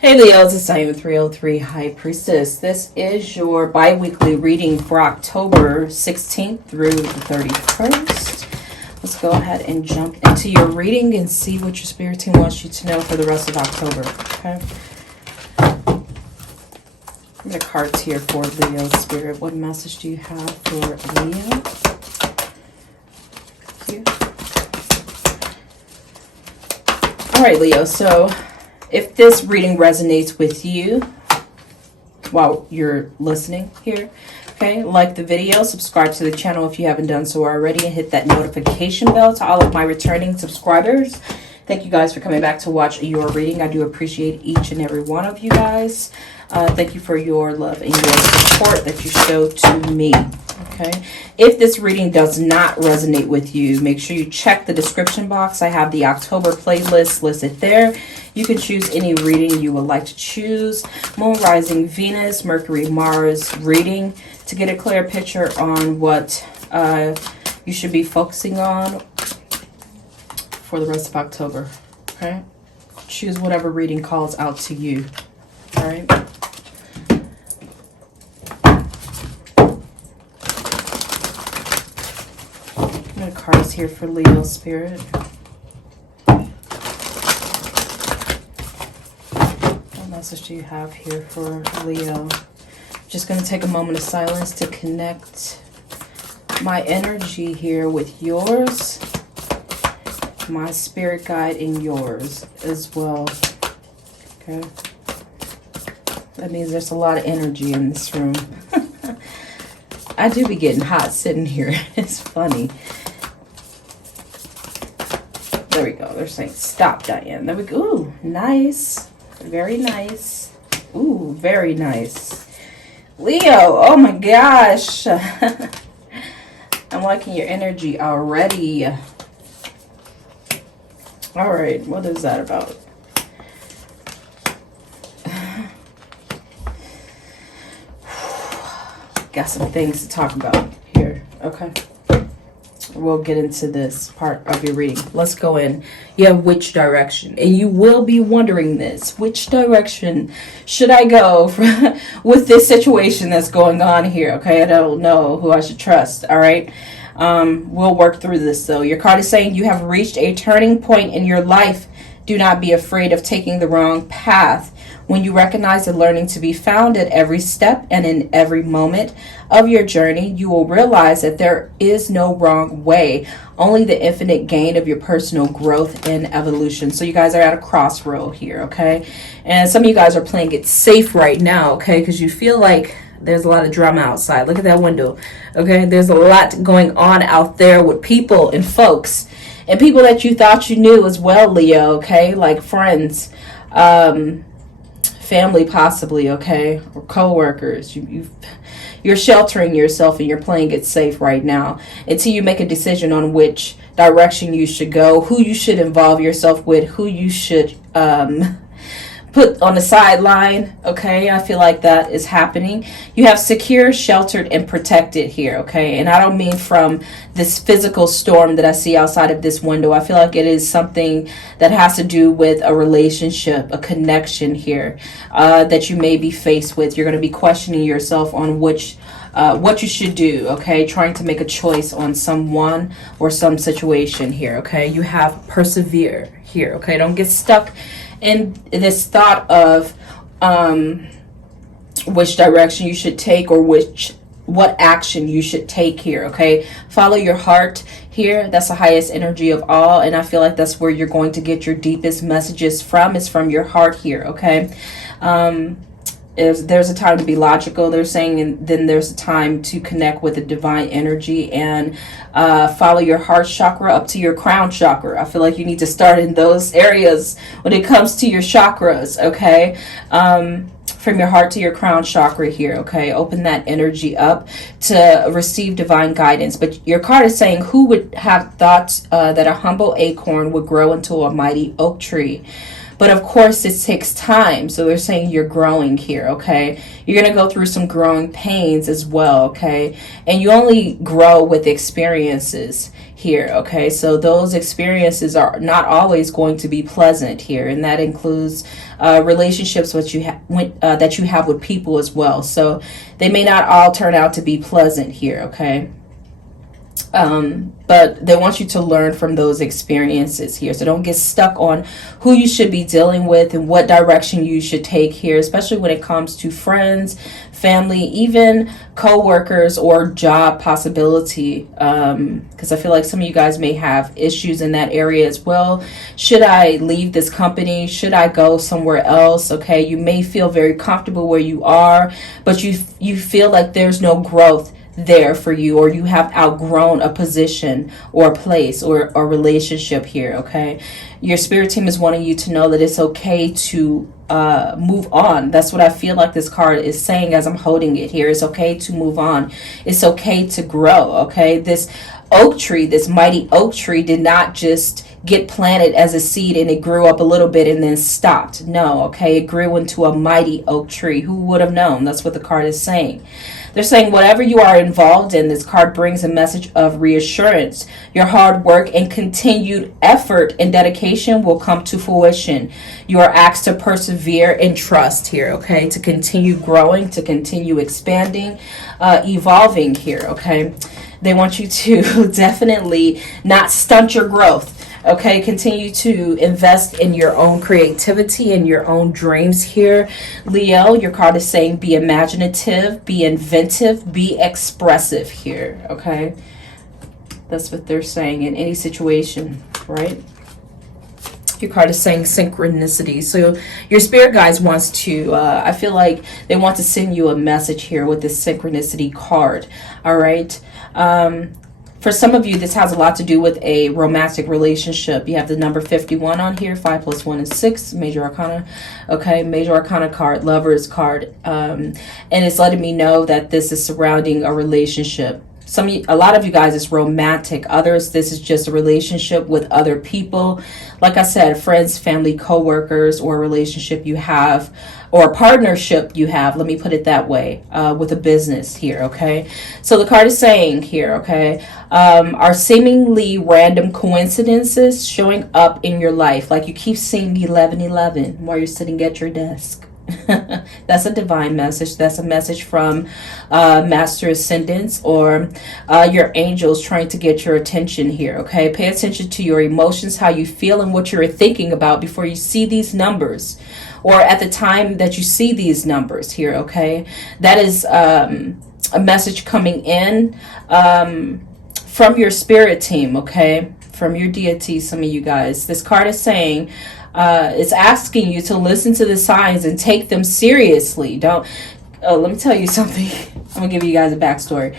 Hey Leos, it's Diane with 303 High Priestess. This is your bi-weekly reading for October 16th through the 31st. Let's go ahead and jump into your reading and see what your spirit team wants you to know for the rest of October. Okay. The cards here for Leo Spirit. What message do you have for Leo? All right, Leo. So if this reading resonates with you while you're listening here, okay, like the video, subscribe to the channel if you haven't done so already, and hit that notification bell. To all of my returning subscribers, thank you guys for coming back to watch your reading. I do appreciate each and every one of you guys. Thank you for your love and your support that you show to me. Okay, if this reading does not resonate with you, make sure you check the description box. I have the October playlist listed there. You can choose any reading you would like to choose. Moon, Rising, Venus, Mercury, Mars reading to get a clear picture on what you should be focusing on for the rest of October. Okay, choose whatever reading calls out to you. All right. What cards here for Leo Spirit? What message do you have here for Leo? Just going to take a moment of silence to connect my energy here with yours, my spirit guide, and yours as well. Okay. That means there's a lot of energy in this room. I do be getting hot sitting here. It's funny. There we go. They're saying, stop, Diane. There we go. Ooh, nice. Very nice. Ooh, very nice. Leo, oh my gosh. I'm liking your energy already. All right, what is that about? Got some things to talk about here. Okay. We'll get into this part of your reading. Let's go in. You have which direction? And you will be wondering this. Which direction should I go with this situation that's going on here? Okay, I don't know who I should trust. All right. We'll work through this though. Your card is saying you have reached a turning point in your life. Do not be afraid of taking the wrong path. When you recognize the learning to be found at every step and in every moment of your journey, you will realize that there is no wrong way, only the infinite gain of your personal growth and evolution. So you guys are at a crossroad here, okay? And some of you guys are playing it safe right now, okay? Because you feel like there's a lot of drama outside. Look at that window, okay? There's a lot going on out there with people and folks and people that you thought you knew as well, Leo, okay? Like friends, family possibly, okay, or co-workers. You're sheltering yourself and you're playing it safe right now until you make a decision on which direction you should go, who you should involve yourself with, who you should put on the sideline. Okay, I feel like that is happening. You have secure, sheltered, and protected here. Okay, and I don't mean from this physical storm that I see outside of this window. I feel like it is something that has to do with a relationship, a connection here that you may be faced with. You're going to be questioning yourself on what you should do. Okay, trying to make a choice on someone or some situation here. Okay, you have persevere here. Okay, don't get stuck in this thought of which direction you should take or what action you should take here. Okay, follow your heart here. That's the highest energy of all, and I feel like that's where you're going to get your deepest messages from. It's from your heart here. Okay, there's a time to be logical, they're saying, and then there's a time to connect with the divine energy and follow your heart chakra up to your crown chakra. I feel like you need to start in those areas when it comes to your chakras. Okay, from your heart to your crown chakra here. Okay, open that energy up to receive divine guidance. But your card is saying, who would have thought that a humble acorn would grow into a mighty oak tree? But of course, it takes time. So they're saying you're growing here, okay? You're going to go through some growing pains as well, okay? And you only grow with experiences here, okay? So those experiences are not always going to be pleasant here. And that includes relationships that you have with people as well. So they may not all turn out to be pleasant here, okay? But they want you to learn from those experiences here. So don't get stuck on who you should be dealing with and what direction you should take here, especially when it comes to friends, family, even co-workers or job possibility. Because I feel like some of you guys may have issues in that area as well. Should I leave this company? Should I go somewhere else? Okay, you may feel very comfortable where you are, but you feel like there's no growth there for you, or you have outgrown a position or a place or a relationship here. Okay, your spirit team is wanting you to know that it's okay to move on. That's what I feel like this card is saying as I'm holding it here. It's okay to move on. It's okay to grow. Okay, this oak tree, this mighty oak tree, did not just get planted as a seed and it grew up a little bit and then stopped. No, okay, it grew into a mighty oak tree. Who would have known? That's what the card is saying. They're saying whatever you are involved in, this card brings a message of reassurance. Your hard work and continued effort and dedication will come to fruition. You are asked to persevere and trust here, okay? To continue growing, to continue expanding, evolving here, okay? They want you to definitely not stunt your growth. Okay, continue to invest in your own creativity and your own dreams here. Leo, your card is saying be imaginative, be inventive, be expressive here. Okay, that's what they're saying in any situation, right? Your card is saying synchronicity. So your spirit guides wants to, I feel like they want to send you a message here with this synchronicity card. All right. For some of you, this has a lot to do with a romantic relationship. You have the number 51 on here. 5 plus 1 is 6. Major Arcana. Okay, Major Arcana card, Lover's card. And it's letting me know that this is surrounding a relationship. A lot of you guys, it's romantic. Others, this is just a relationship with other people. Like I said, friends, family, co-workers, or a relationship you have, or a partnership you have, let me put it that way, with a business here, okay? So the card is saying here, okay, are seemingly random coincidences showing up in your life? Like you keep seeing 1111 while you're sitting at your desk. That's a divine message. That's a message from Master Ascendants or your angels trying to get your attention here, okay? Pay attention to your emotions, how you feel, and what you're thinking about before you see these numbers, or at the time that you see these numbers here, okay? That is a message coming in from your spirit team, okay? From your deity, some of you guys. This card is saying, it's asking you to listen to the signs and take them seriously. Don't, let me tell you something. I'm going to give you guys a backstory.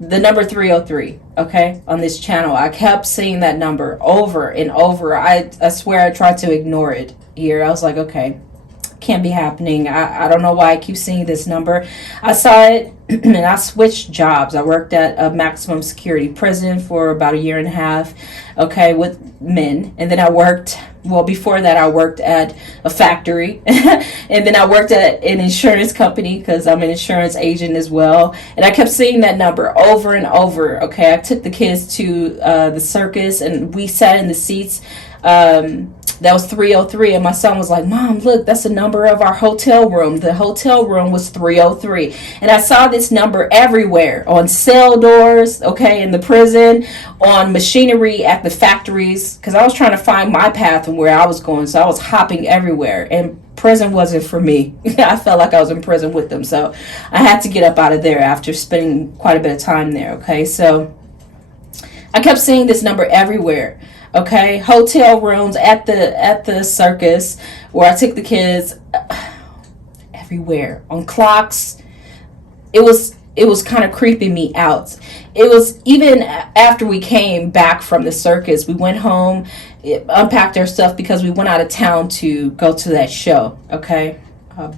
The number 303, okay, on this channel, I kept seeing that number over and over. I swear I tried to ignore it here. I was like, okay, can't be happening. I don't know why I keep seeing this number. I saw it and I switched jobs. I worked at a maximum security prison for about 1.5 years, okay, with men. And then I worked, well, before that I worked at a factory. And then I worked at an insurance company because I'm an insurance agent as well. And I kept seeing that number over and over, okay. I took the kids to the circus and we sat in the seats. That was 303, and my son was like, Mom, look, that's the number of our hotel room. The hotel room was 303. And I saw this number everywhere, on cell doors, okay, in the prison, on machinery at the factories, because I was trying to find my path and where I was going, so I was hopping everywhere, and prison wasn't for me. I felt like I was in prison with them, so I had to get up out of there after spending quite a bit of time there, okay? So I kept seeing this number everywhere. Okay, hotel rooms, at the circus where I took the kids, everywhere, on clocks. It was kind of creeping me out. It was even after we came back from the circus, we went home, unpacked our stuff because we went out of town to go to that show. Okay,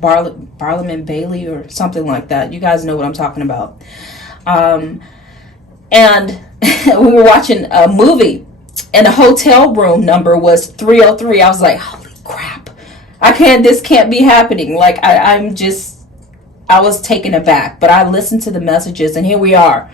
Barnum Bailey or something like that. You guys know what I'm talking about. And we were watching a movie. And the hotel room number was 303. I was like, holy crap. This can't be happening. Like, I was taken aback. But I listened to the messages, and here we are.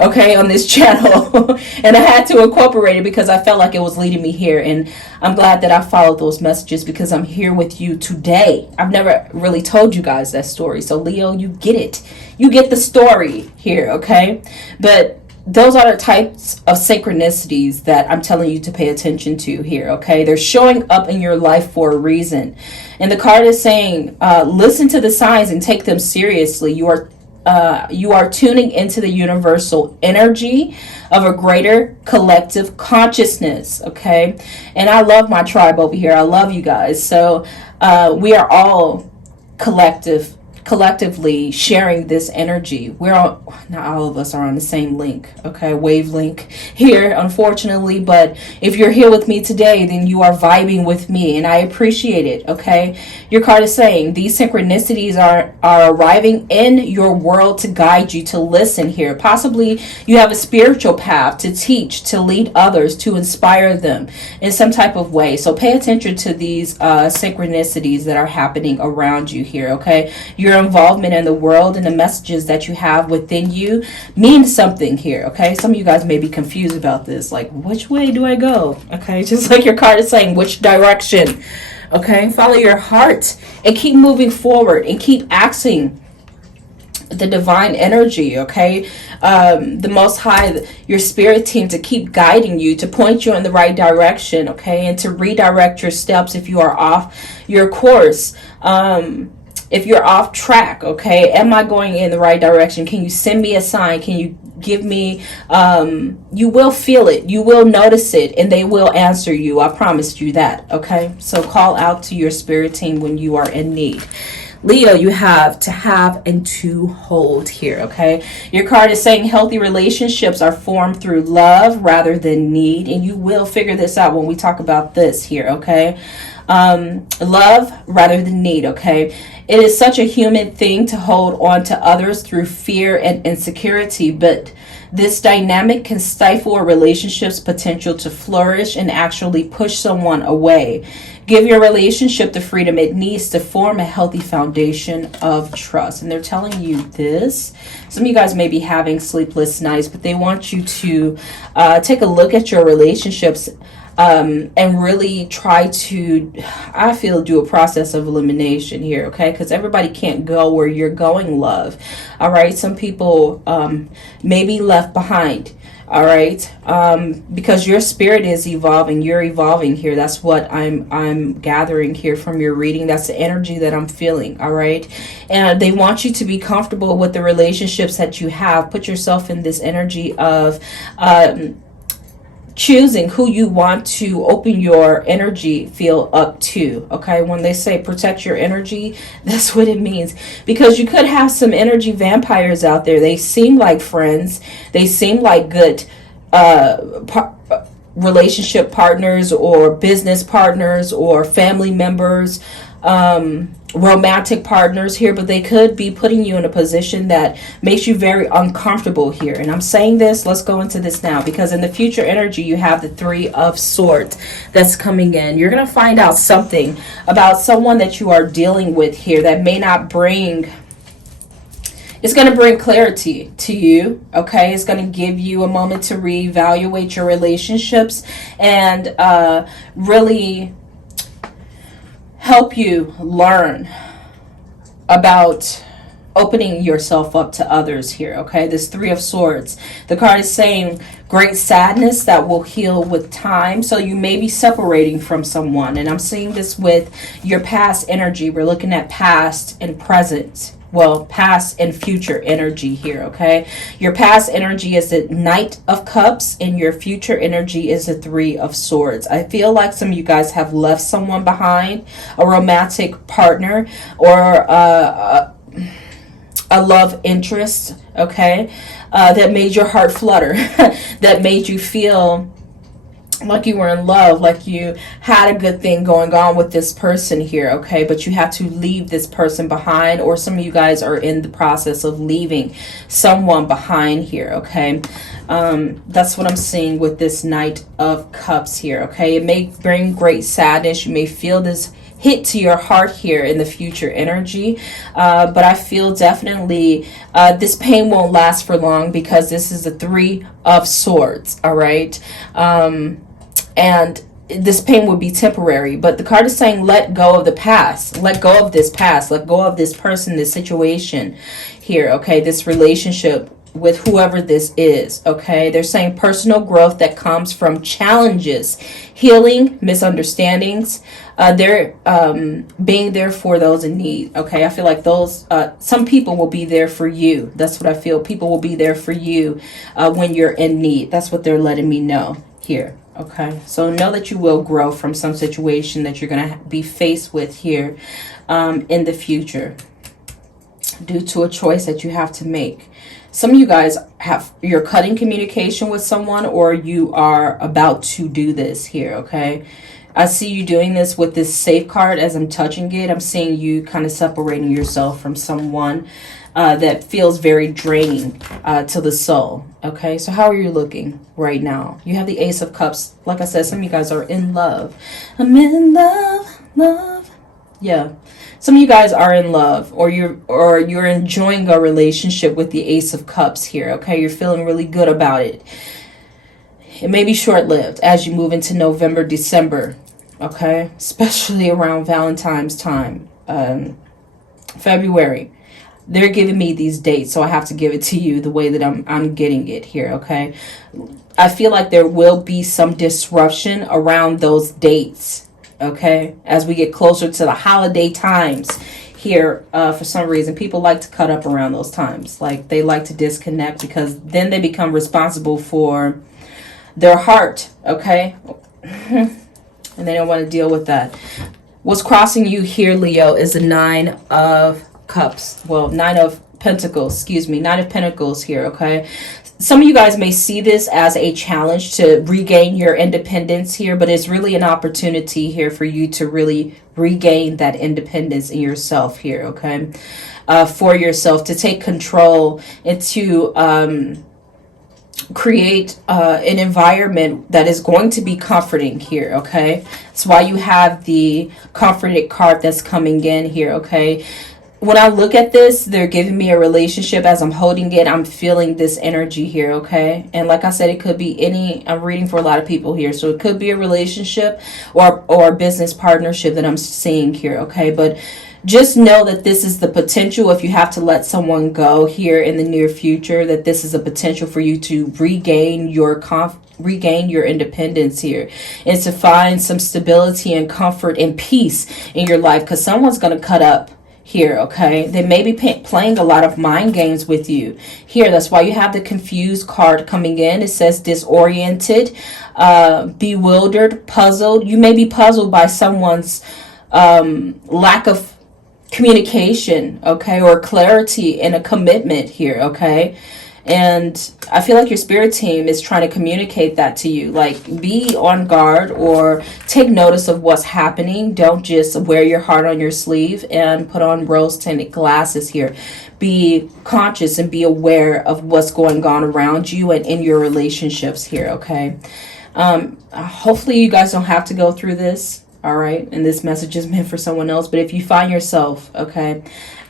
okay, on this channel. And I had to incorporate it because I felt like it was leading me here. And I'm glad that I followed those messages because I'm here with you today. I've never really told you guys that story. So Leo, you get it. You get the story here, okay? But those are the types of synchronicities that I'm telling you to pay attention to here, okay? They're showing up in your life for a reason. And the card is saying, listen to the signs and take them seriously. You are tuning into the universal energy of a greater collective consciousness, okay? And I love my tribe over here. I love you guys. So we are all collectively sharing this energy. We're all, not all of us are on the same link, okay, wavelength here, unfortunately, but if you're here with me today, then you are vibing with me, and I appreciate it, okay? Your card is saying these synchronicities are arriving in your world to guide you, to listen here. Possibly you have a spiritual path to teach, to lead others, to inspire them in some type of way. So pay attention to these synchronicities that are happening around you here, okay? Your involvement in the world and the messages that you have within you means something here, okay? Some of you guys may be confused about this, like, which way do I go? Okay, just like your card is saying, which direction? Okay, follow your heart and keep moving forward and keep asking the divine energy, okay? The Most High, your spirit team, to keep guiding you, to point you in the right direction, okay? And to redirect your steps if you are off your course. If you're off track, okay, am I going in the right direction? Can you send me a sign? Can you give me, you will feel it, you will notice it, and they will answer you. I promised you that, okay? So call out to your spirit team when you are in need. Leo, you have to have and to hold here, okay? Your card is saying healthy relationships are formed through love rather than need, and you will figure this out when we talk about this here, okay? Love rather than need, okay? It is such a human thing to hold on to others through fear and insecurity, but this dynamic can stifle a relationship's potential to flourish and actually push someone away. Give your relationship the freedom it needs to form a healthy foundation of trust. And they're telling you this. Some of you guys may be having sleepless nights, but they want you to take a look at your relationships and really try to, I feel, do a process of elimination here, okay? Because everybody can't go where you're going, love. All right? Some people may be left behind. All right? Because your spirit is evolving. You're evolving here. That's what I'm gathering here from your reading. That's the energy that I'm feeling. All right? And they want you to be comfortable with the relationships that you have. Put yourself in this energy of choosing who you want to open your energy field up to, okay? When they say protect your energy, that's what it means. Because you could have some energy vampires out there. They seem like friends. They seem like good relationship partners or business partners or family members, romantic partners here, but they could be putting you in a position that makes you very uncomfortable here. And I'm saying this, let's go into this now, because in the future energy you have the Three of Swords that's coming in. You're going to find out something about someone that you are dealing with here that may not bring, it's going to bring clarity to you, okay? It's going to give you a moment to reevaluate your relationships and really help you learn about opening yourself up to others here, okay? This Three of Swords. The card is saying great sadness that will heal with time. So you may be separating from someone. And I'm seeing this with your past energy. We're looking at past and present. Well, past and future energy here, okay? Your past energy is the Knight of Cups, and your future energy is the Three of Swords. I feel like some of you guys have left someone behind, a romantic partner, or a love interest, okay? That made your heart flutter, that made you feel like you were in love, like you had a good thing going on with this person here, okay? But you have to leave this person behind, or some of you guys are in the process of leaving someone behind here, okay? That's what I'm seeing with this Knight of Cups here, okay? It may bring great sadness. You may feel this hit to your heart here in the future energy. But I feel definitely this pain won't last for long, because this is the Three of Swords, all right? And this pain would be temporary, but the card is saying let go of the past, let go of this past, let go of this person, this situation here, okay? This relationship with whoever this is, okay? They're saying personal growth that comes from challenges, healing, misunderstandings. They're being there for those in need, okay? I feel like those, some people will be there for you. That's what I feel. People will be there for you when you're in need. That's what they're letting me know here. Okay, so know that you will grow from some situation that you're going to be faced with here in the future due to a choice that you have to make. Some of you guys you're cutting communication with someone, or you are about to do this here, okay? I see you doing this with this safe card. As I'm touching it, I'm seeing you kind of separating yourself from someone that feels very draining to the soul. Okay, so how are you looking right now? You have the Ace of Cups. Like I said, some of you guys are in love. I'm in love. Yeah, some of you guys are in love, or you're enjoying a relationship with the Ace of Cups here. Okay, you're feeling really good about it. It may be short-lived as you move into November, December. Okay, especially around Valentine's time, February. They're giving me these dates, so I have to give it to you the way that I'm getting it here, okay? I feel like there will be some disruption around those dates, okay? As we get closer to the holiday times here, for some reason, people like to cut up around those times. Like, they like to disconnect, because then they become responsible for their heart, okay? And they don't want to deal with that. What's crossing you here, Leo, is the Nine of Cups. Well, Nine of Pentacles, excuse me. Nine of Pentacles here, okay? Some of you guys may see this as a challenge to regain your independence here, but it's really an opportunity here for you to really regain that independence in yourself here, okay? For yourself, to take control and to create an environment that is going to be comforting here, okay? That's why you have the comforted card that's coming in here, okay? When I look at this, they're giving me a relationship. As I'm holding it, I'm feeling this energy here, okay? And like I said, it could be I'm reading for a lot of people here, so it could be a relationship or a business partnership that I'm seeing here, okay? But just know that this is the potential. If you have to let someone go here in the near future, that this is a potential for you to regain your independence here, and to find some stability and comfort and peace in your life, because someone's going to cut up here, okay? They may be playing a lot of mind games with you here. That's why you have the confused card coming in. It says disoriented, bewildered, puzzled. You may be puzzled by someone's lack of communication, okay, or clarity in a commitment here, okay? And I feel like your spirit team is trying to communicate that to you. Like, be on guard or take notice of what's happening. Don't just wear your heart on your sleeve and put on rose-tinted glasses here. Be conscious and be aware of what's going on around you and in your relationships here, okay? Hopefully you guys don't have to go through this. All right, and this message is meant for someone else. But if you find yourself, okay,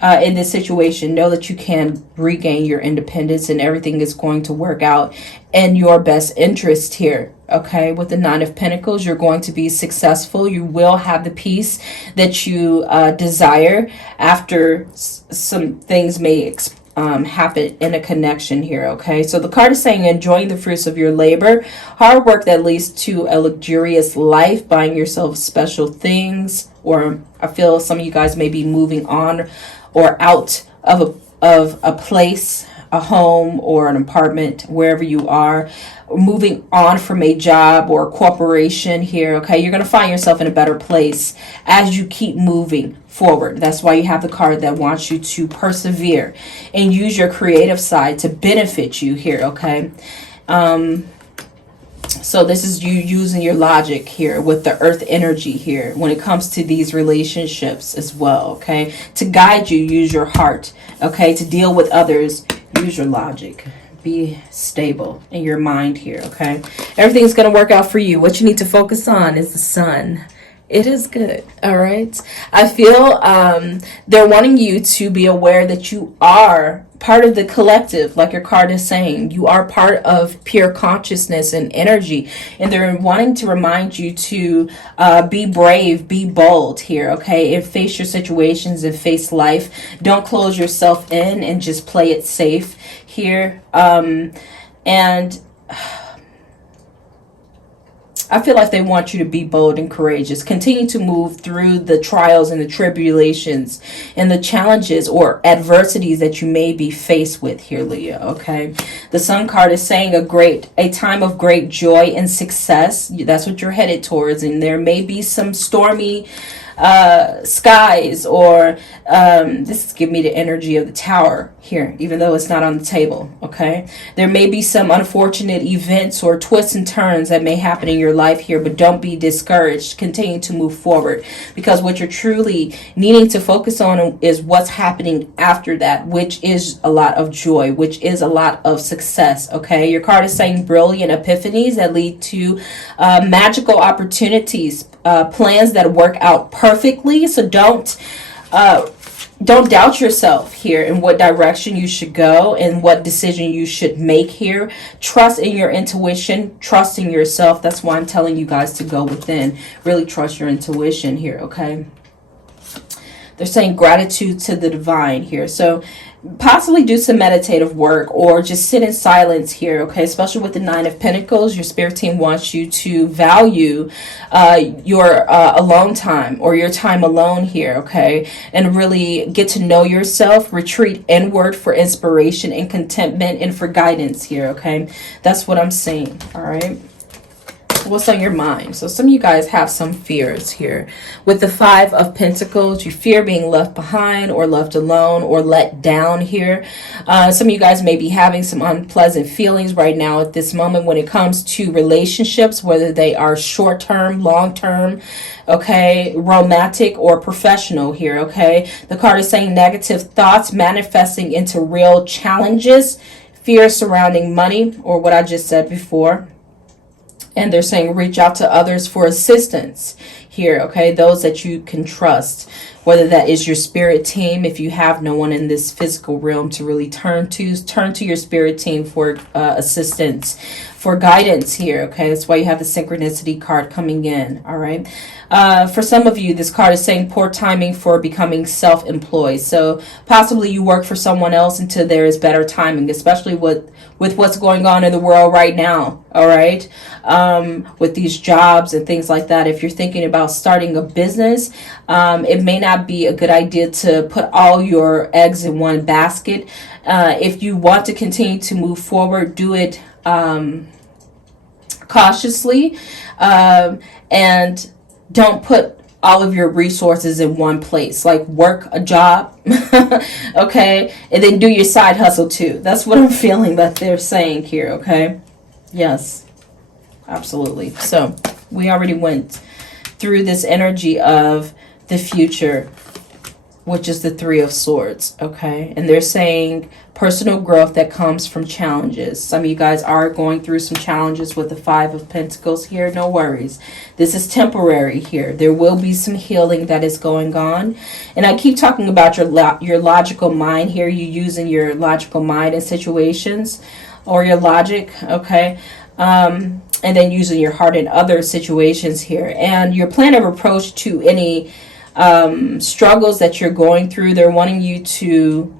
in this situation, know that you can regain your independence, and everything is going to work out in your best interest here, okay? With the Nine of Pentacles, you're going to be successful. You will have the peace that you desire after some things may happen in a connection here, okay? So the card is saying enjoying the fruits of your labor, hard work that leads to a luxurious life, buying yourself special things, or I feel some of you guys may be moving on or out of a place, a home or an apartment, wherever you are, moving on from a job or a corporation here, okay? You're going to find yourself in a better place as you keep moving forward. That's why you have the card that wants you to persevere and use your creative side to benefit you here, okay? So this is you using your logic here with the earth energy here when it comes to these relationships as well, okay? To guide you, use your heart, okay? To deal with others, use your logic. Be stable in your mind here, okay? Everything's going to work out for you. What you need to focus on is the sun. It is good. All right. I feel they're wanting you to be aware that you are part of the collective, like your card is saying. You are part of pure consciousness and energy. And they're wanting to remind you to be brave, be bold here, okay? And face your situations and face life. Don't close yourself in and just play it safe here. And I feel like they want you to be bold and courageous. Continue to move through the trials and the tribulations and the challenges or adversities that you may be faced with here, Leo, okay? The Sun card is saying a time of great joy and success. That's what you're headed towards. And there may be some stormy skies, or this is giving me the energy of the Tower here, even though it's not on the table, okay? There may be some unfortunate events or twists and turns that may happen in your life here, but don't be discouraged. Continue to move forward, because what you're truly needing to focus on is what's happening after that, which is a lot of joy, which is a lot of success, okay? Your card is saying brilliant epiphanies that lead to magical opportunities, plans that work out perfectly. So don't doubt yourself here in what direction you should go and what decision you should make here. Trust in your intuition, trust in yourself. That's why I'm telling you guys to go within. Really trust your intuition here, okay? They're saying gratitude to the divine here. So possibly do some meditative work or just sit in silence here, okay? Especially with the Nine of Pentacles, your spirit team wants you to value your alone time or your time alone here, okay? And really get to know yourself, retreat inward for inspiration and contentment and for guidance here, okay? That's what I'm saying, all right? What's on your mind? So some of you guys have some fears here. With the Five of Pentacles, you fear being left behind or left alone or let down here. Some of you guys may be having some unpleasant feelings right now at this moment when it comes to relationships, whether they are short-term, long-term, okay, romantic or professional here, okay? The card is saying negative thoughts manifesting into real challenges, fear surrounding money, or what I just said before. And they're saying reach out to others for assistance here, okay? Those that you can trust, whether that is your spirit team. If you have no one in this physical realm to really turn to your spirit team for assistance, for guidance here, okay? That's why you have the synchronicity card coming in, all right? For some of you, this card is saying poor timing for becoming self-employed. So possibly you work for someone else until there is better timing, especially with what's going on in the world right now, all right? With these jobs and things like that. If you're thinking about starting a business, it may not be a good idea to put all your eggs in one basket. If you want to continue to move forward, do it cautiously, and don't put all of your resources in one place. Like work a job, okay, and then do your side hustle too. That's what I'm feeling that they're saying here, okay? Yes, absolutely. So we already went through this energy of the future, which is the Three of Swords, okay? And they're saying personal growth that comes from challenges. Some of you guys are going through some challenges with the Five of Pentacles here. No worries. This is temporary here. There will be some healing that is going on. And I keep talking about your logical mind here. You using your logical mind in situations, or your logic, okay? And then using your heart in other situations here. And your plan of approach to any struggles that you're going through, they're wanting you to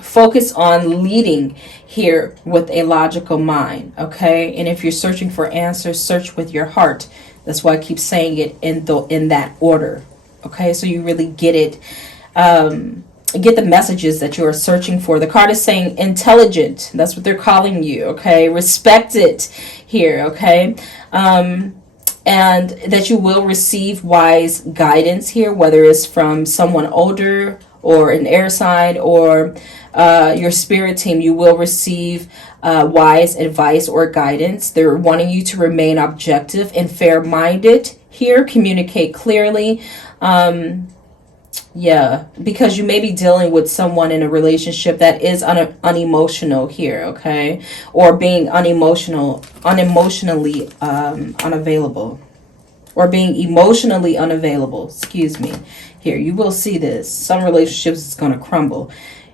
focus on leading here with a logical mind, okay? And if you're searching for answers, search with your heart. That's why I keep saying it in that order, okay? So you really get it, get the messages that you are searching for. The card is saying intelligent. That's what they're calling you, okay? Respect it here, okay? And that you will receive wise guidance here, whether it's from someone older or an air sign or your spirit team. You will receive wise advice or guidance. They're wanting you to remain objective and fair-minded here. Communicate clearly. Yeah, because you may be dealing with someone in a relationship that is unemotional here, okay? Or being unemotionally unavailable. or being emotionally unavailable. Excuse me. Here, you will see this. Some relationships is going to crumble.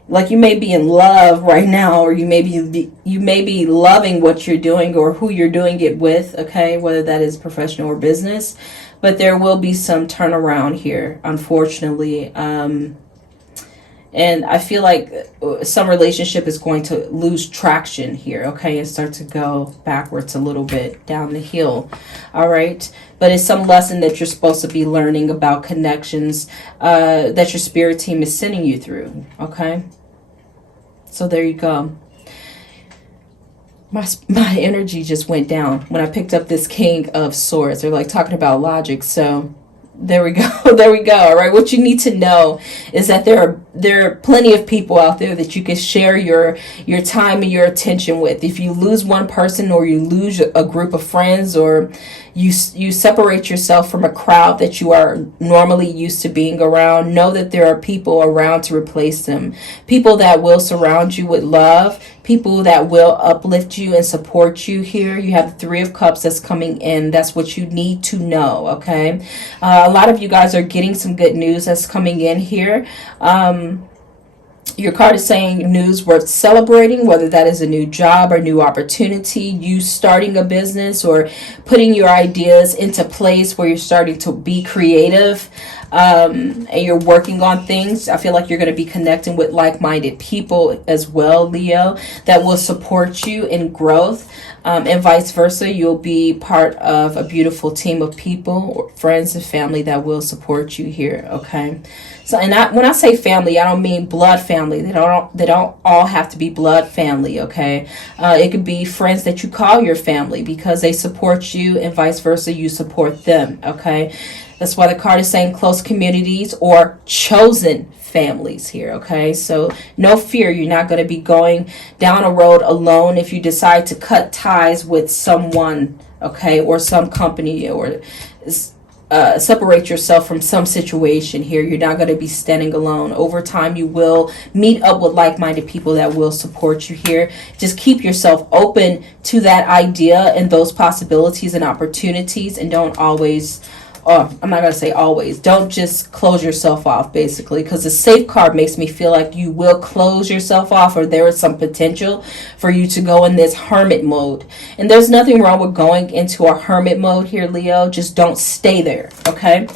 Like you may be in love right now, or you may be loving what you're doing or who you're doing it with, okay, whether that is professional or business, but there will be some turnaround here, unfortunately. And I feel like some relationship is going to lose traction here, okay, and start to go backwards a little bit down the hill, all right? But it's some lesson that you're supposed to be learning about connections that your spirit team is sending you through, okay? So there you go. My energy just went down when I picked up this King of Swords. They're like talking about logic, so... There we go. There we go. All right. What you need to know is that there are plenty of people out there that you can share your time and your attention with. If you lose one person, or you lose a group of friends, or you separate yourself from a crowd that you are normally used to being around, know that there are people around to replace them. People that will surround you with love. People that will uplift you and support you here. You have the Three of Cups that's coming in. That's what you need to know, okay? A lot of you guys are getting some good news that's coming in here. Your card is saying news worth celebrating, whether that is a new job or new opportunity, you starting a business, or putting your ideas into place where you're starting to be creative, and you're working on things. I feel like you're going to be connecting with like-minded people as well, Leo, that will support you in growth. And vice versa, you'll be part of a beautiful team of people, friends and family that will support you here, okay? So, and when I say family, I don't mean blood family. They don't all have to be blood family, okay? It could be friends that you call your family because they support you, and vice versa, you support them, okay? That's why the card is saying close communities or chosen families here, okay? So no fear, you're not going to be going down a road alone if you decide to cut ties with someone, okay, or some company, or separate yourself from some situation here. You're not going to be standing alone. Over time, you will meet up with like-minded people that will support you here. Just keep yourself open to that idea and those possibilities and opportunities, and don't always... I'm not going to say always. Don't just close yourself off, basically, because the safe card makes me feel like you will close yourself off, or there is some potential for you to go in this hermit mode. And there's nothing wrong with going into a hermit mode here, Leo. Just don't stay there, okay?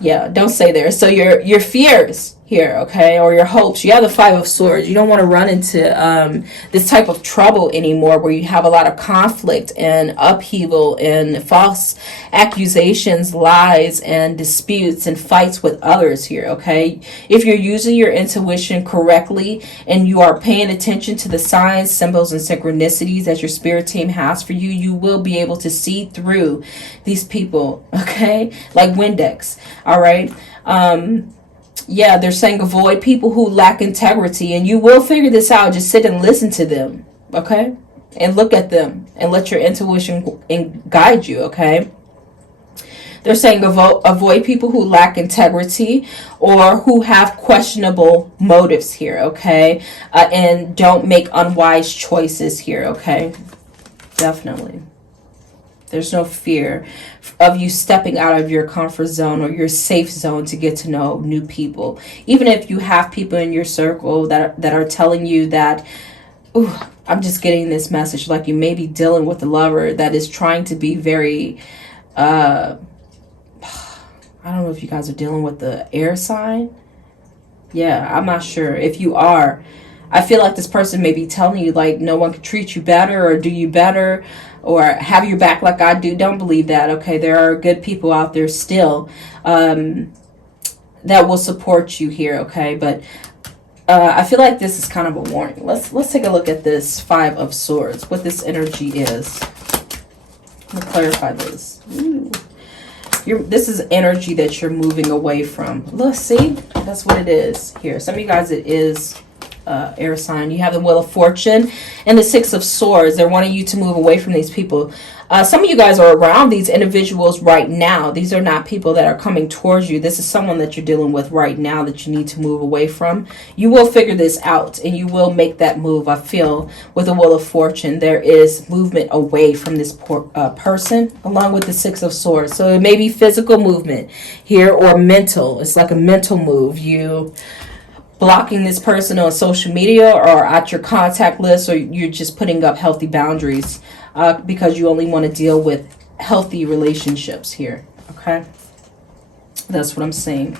Yeah, don't stay there. So your fears here, okay, or your hopes. You have the Five of Swords. You don't want to run into this type of trouble anymore, where you have a lot of conflict and upheaval and false accusations, lies, and disputes and fights with others here, okay? If you're using your intuition correctly and you are paying attention to the signs, symbols, and synchronicities that your spirit team has for you, you will be able to see through these people, okay? Like Windex, all right? Yeah, they're saying avoid people who lack integrity, and you will figure this out. Just sit and listen to them, okay? And look at them and let your intuition guide you, okay? They're saying avoid people who lack integrity or who have questionable motives here, okay? And don't make unwise choices here, okay? Definitely. There's no fear of you stepping out of your comfort zone or your safe zone to get to know new people. Even if you have people in your circle that are telling you that, ooh, I'm just getting this message, like you may be dealing with a lover that is trying to be very, I don't know if you guys are dealing with the air sign. Yeah, I'm not sure. If you are, I feel like this person may be telling you, like, no one can treat you better or do you better or have your back like I do. Don't believe that, okay? There are good people out there still that will support you here, okay? But I feel like this is kind of a warning. Let's take a look at this Five of Swords, what this energy is. Let me clarify this. Ooh. This is energy that you're moving away from. Let's see. That's what it is here. Some of you guys, it is air sign. You have the Wheel of Fortune and the Six of Swords. They're wanting you to move away from these people. Some of you guys are around these individuals right now. These are not people that are coming towards you. This is someone that you're dealing with right now that you need to move away from. You will figure this out and you will make that move. I feel with the Wheel of Fortune, there is movement away from this person, along with the Six of Swords. So it may be physical movement here or mental. It's like a mental move. You blocking this person on social media or at your contact list, or you're just putting up healthy boundaries because you only want to deal with healthy relationships here. Okay, that's what I'm saying.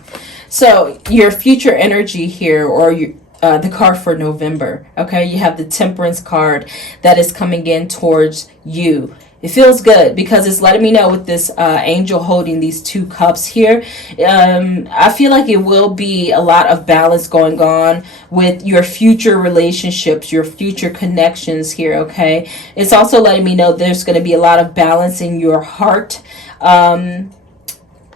So your future energy here, or the card for November. Okay, you have the Temperance card that is coming in towards you. It feels good because it's letting me know with this angel holding these two cups here. I feel like it will be a lot of balance going on with your future relationships, your future connections here, okay? It's also letting me know there's going to be a lot of balance in your heart.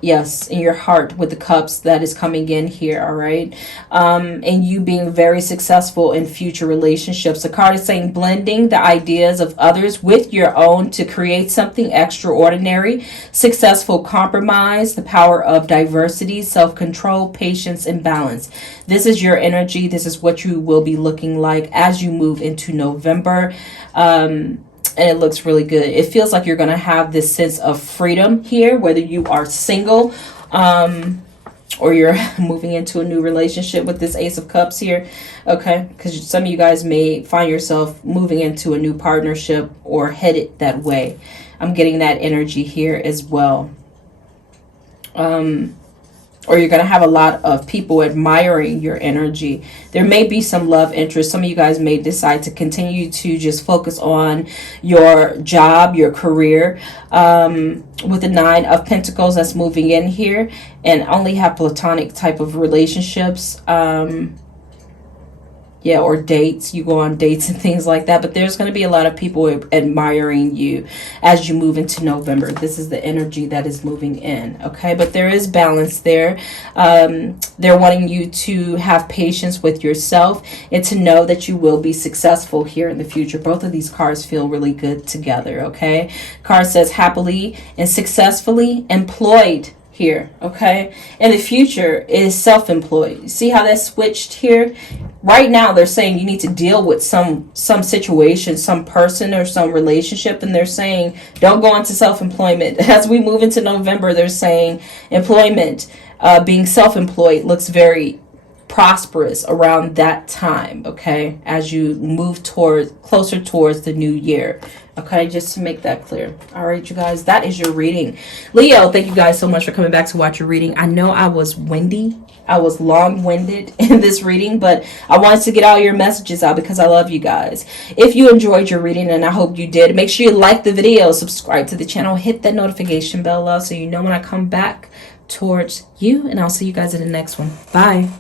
Yes, in your heart with the cups that is coming in here, all right? And you being very successful in future relationships. The card is saying blending the ideas of others with your own to create something extraordinary, successful compromise, the power of diversity, self-control, patience, and balance. This is your energy. This is what you will be looking like as you move into November. And it looks really good. It feels like you're going to have this sense of freedom here, whether you are single or you're moving into a new relationship with this Ace of Cups here. Okay, because some of you guys may find yourself moving into a new partnership or headed that way. I'm getting that energy here as well. Or you're going to have a lot of people admiring your energy. There may be some love interest. Some of you guys may decide to continue to just focus on your job, your career, with the Nine of Pentacles that's moving in here, and only have platonic type of relationships. Yeah, or dates. You go on dates and things like that. But there's going to be a lot of people admiring you as you move into November. This is the energy that is moving in. Okay, but there is balance there. They're wanting you to have patience with yourself and to know that you will be successful here in the future. Both of these cards feel really good together. Okay, card says happily and successfully employed here. Okay, and the future is self-employed. See how that switched here? Right now they're saying you need to deal with some situation, some person or some relationship, and they're saying don't go into self-employment. As we move into November, they're saying employment, being self-employed looks very prosperous around that time, okay, as you move closer towards the new year. Okay, just to make that clear. All right, you guys, that is your reading. Leo, thank you guys so much for coming back to watch your reading. I know I was windy. I was long-winded in this reading, but I wanted to get all your messages out because I love you guys. If you enjoyed your reading, and I hope you did, make sure you like the video, subscribe to the channel, hit that notification bell, love, so you know when I come back towards you, and I'll see you guys in the next one. Bye.